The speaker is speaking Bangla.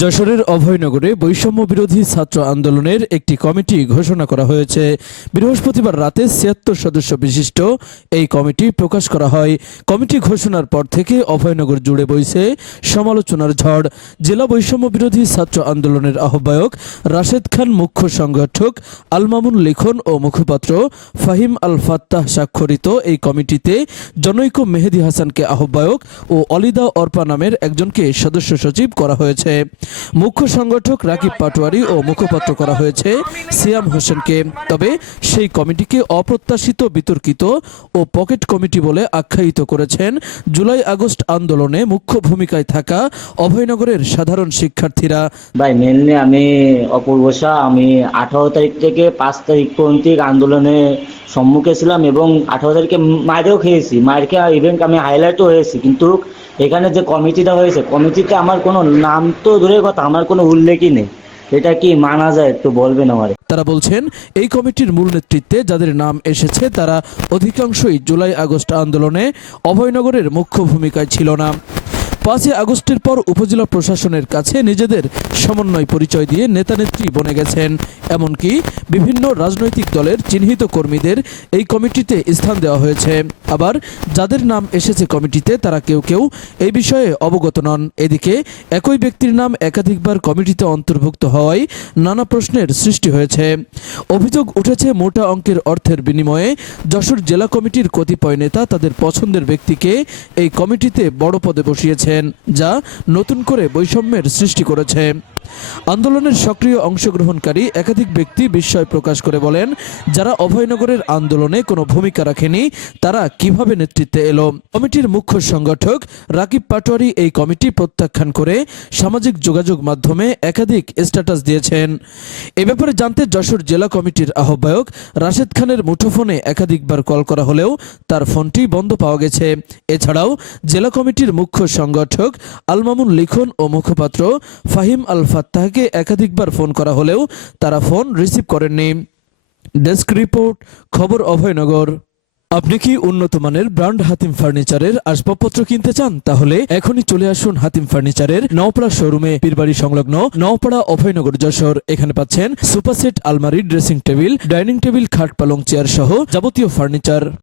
যশোরের অভয়নগরে বৈষম্য বিরোধী ছাত্র আন্দোলনের একটি কমিটি ঘোষণা করা হয়েছে। বৃহস্পতিবার রাতে ৭৬ সদস্য বিশিষ্ট এই কমিটি প্রকাশ করা হয়। কমিটি ঘোষণার পর থেকে অভয়নগর জুড়ে বইছে সমালোচনার ঝড়। জেলা বৈষম্য বিরোধী ছাত্র আন্দোলনের আহ্বায়ক রাশেদ খান, মুখ্য সংগঠক আল মামুন লিখন ও মুখপাত্র ফাহিম আল ফাত্তাহ স্বাক্ষরিত এই কমিটিতে জনৈক মেহেদী হাসানকে আহ্বায়ক ও অলিদা অর্পা নামের একজনকে সদস্য সচিব করা হয়েছে। মুখ্য সংগঠক রাকিব পাটোয়ারি ও মুখপাত্র করা হয়েছে সিয়াম হোসেনকে। তবে সেই কমিটিকে অপ্রত্যাশিত, বিতর্কিত ও পকেট কমিটি বলে আখ্যায়িত করেছেন জুলাই আগস্ট আন্দোলনে মুখ্য ভূমিকায় থাকা অভয়নগরের সাধারণ শিক্ষার্থীরা। ভাই মেনলি আমি অপূর্ব শাহ। আমি 18 তারিখ থেকে 5 তারিখ পর্যন্ত আন্দোলনে সম্মুখে ছিলাম এবং 18 তারিখে মাইরেও খেয়েছি। মায়ের খেয়ে ইভেন্ট আমি হাইলাইটও হয়েছি, কিন্তু এখানে যে কমিটিটা হয়েছে, কমিটিতে আমার কোনো নাম তো দূরের কথা, আমার কোনো উল্লেখই নেই। এটা কি মানা যায়? একটু বলবেন আমারে। তারা বলছেন, এই কমিটির মূল নেতৃত্বে যাদের নাম এসেছে তারা অধিকাংশই জুলাই আগস্ট আন্দোলনে অভয়নগরের মুখ্য ভূমিকায় ছিল না। 5 আগস্টের পর উপজেলা প্রশাসনের কাছে নিজেদের সমন্বয় পরিচয় দিয়ে নেতানেত্রী বনে গেছেন। এমনকি বিভিন্ন রাজনৈতিক দলের চিহ্নিত কর্মীদের এই কমিটিতে স্থান দেওয়া হয়েছে। আবার যাদের নাম এসেছে কমিটিতে তারা কেউ কেউ এই বিষয়ে অবগত নন। এদিকে একই ব্যক্তির নাম একাধিকবার কমিটিতে অন্তর্ভুক্ত হওয়ায় নানা প্রশ্নের সৃষ্টি হয়েছে। অভিযোগ উঠেছে, মোটা অঙ্কের অর্থের বিনিময়ে যশোর জেলা কমিটির কতিপয় নেতা তাদের পছন্দের ব্যক্তিকে এই কমিটিতে বড় পদে বসিয়েছেন, যা নতুন করে বৈষম্যের সৃষ্টি করেছে। আন্দোলনের সক্রিয় অংশগ্রহণকারী একাধিক ব্যক্তি বিস্ময় প্রকাশ করে বলেন, যারা অভয়নগরের আন্দোলনে কোনো ভূমিকা রাখেনি তারা কিভাবে নেতৃত্বে এলো। কমিটির মুখ্য সংগঠক রাকিব পাটোয়ারি এই কমিটি প্রত্যাখ্যান করে সামাজিক যোগাযোগ মাধ্যমে একাধিক স্ট্যাটাস দিয়েছেন। এ ব্যাপারে জানতে যশোর জেলা কমিটির আহ্বায়ক রাশেদ খানের মুঠোফোনে একাধিকবার কল করা হলেও তার ফোনটি বন্ধ পাওয়া গেছে। এছাড়াও জেলা কমিটির মুখ্য সংগঠক আল মামুন লিখন ও মুখপাত্র ফাহিম আল ফাত্তাহকে একাধিকবার ফোন করা হলেও তারা ফোন রিসিভ করেননি। ডেস্ক রিপোর্ট, খবর অভয়নগর। আপনি কি উন্নত মানের ব্র্যান্ড হাতিম ফার্নিচারের আসবাবপত্র কিনতে চান? তাহলে এখনই চলে আসুন হাতিম ফার্নিচারের নওপাড়া শোরুমে, পীরবাড়ি সংলগ্ন নওপাড়া, অভয়নগর, যশোর। এখানে পাচ্ছেন সোফা সেট, আলমারি, ড্রেসিং টেবিল, ডাইনিং টেবিল, খাট, পালং, চেয়ার সহ যাবতীয় ফার্নিচার।